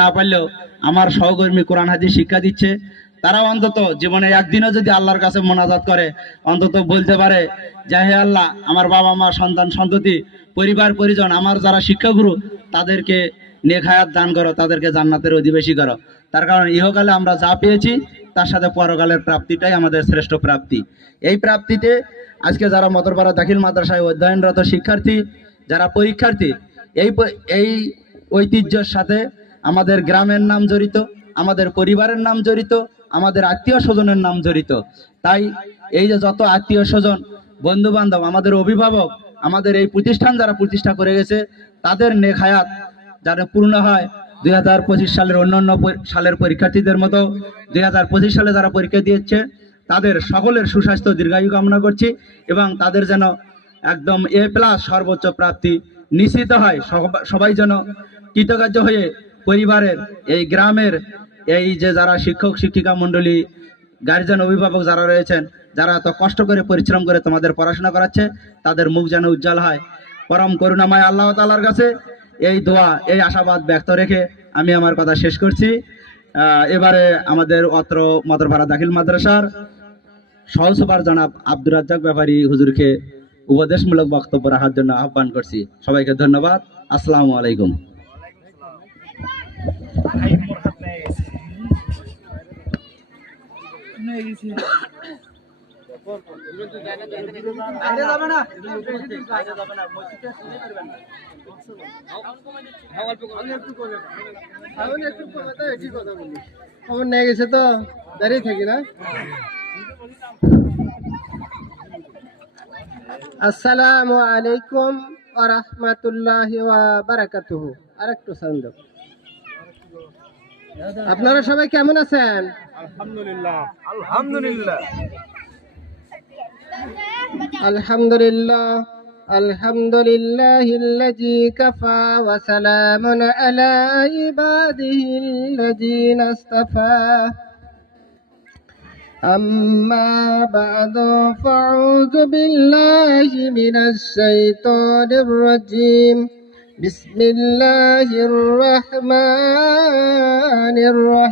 না পারলেও আমার সহকর্মী কোরআন হাদিস শিক্ষা দিচ্ছে, তারাও অন্তত জীবনে একদিনও যদি আল্লাহর কাছে মোনাজাত করে, অন্তত বলতে পারে যে হে আল্লাহ, আমার বাবা মা, সন্তান সন্ততি, পরিবার পরিজন, আমার যারা শিক্ষাগুরু, তাদেরকে নেক হায়াত দান করো, তাদেরকে জান্নাতের অধিবাসী করো। তার কারণ ইহকালে আমরা যা পেয়েছি তার সাথে পরকালের প্রাপ্তিটাই আমাদের শ্রেষ্ঠ প্রাপ্তি। এই প্রাপ্তিতে আজকে যারা মতরপাড়া দাখিল মাদ্রাসায় অধ্যয়নরত শিক্ষার্থী, যারা পরীক্ষার্থী, এই ঐতিহ্যের সাথে আমাদের গ্রামের নাম জড়িত, আমাদের পরিবারের নাম জড়িত, আমাদের আত্মীয় স্বজনের নাম জড়িত। তাই এই যে যত আত্মীয় স্বজন, বন্ধু বান্ধব, আমাদের অভিভাবক, আমাদের এই প্রতিষ্ঠান যারা প্রতিষ্ঠা করে গেছে, তাদের নেক হায়াত যারা পূর্ণ হয় 2025 সালের অন্যান্য সালের পরীক্ষার্থীদের মতো 2025 সালে যারা পরীক্ষা দিয়েছে, তাদের সকলের সুস্বাস্থ্য দীর্ঘায়ু কামনা করছি এবং তাদের যেন একদম A+ সর্বোচ্চ প্রাপ্তি নিশ্চিত হয়। সবাই যেন কৃতকার্য হয়ে পরিবারের, এই গ্রামের, এই যে যারা শিক্ষক শিক্ষিকা মণ্ডলী, গার্জিয়ান, অভিভাবক যারা রয়েছেন, যারা এত কষ্ট করে পরিশ্রম করে তোমাদের পড়াশোনা করাচ্ছে, তাদের মুখ যেন উজ্জ্বল হয়। পরম করুণাময় আল্লাহ তাআলার কাছে এই দোয়া, এই আশাবাদ ব্যক্ত রেখে আমি আমার কথা শেষ করছি। এবারে আমাদের অত্র মতরপাড়া দাখিল মাদ্রাসার সহসভার জনাব আব্দুর রাজ্জাক ব্যাপারী হুজুরকে উপদেশমূলক বক্তব্য রাখার জন্য আহ্বান করছি। সবাইকে ধন্যবাদ। আসসালামু আলাইকুম। খবর নিয়ে গেছে তো দাঁড়িয়ে থাকি না। আসসালামু আলাইকুম ওয়া রাহমাতুল্লাহি ওয়া বারাকাতুহু। আরেকটু সাউন্ড। আপনারা সবাই কেমন আছেন? আলহামদুলিল্লাহ, আলহামদুলিল্লাহ, আলহামদুলিল্লাহ। আলহামদুলিল্লাহিল্লাযী কাফা ওয়া সালামুন আলা ইবাদিহিল্লাযীনা ইসতাফা। أما بعد فأعوذ بالله من الشيطان الرجيم. بسم الله الرحمن الرحيم.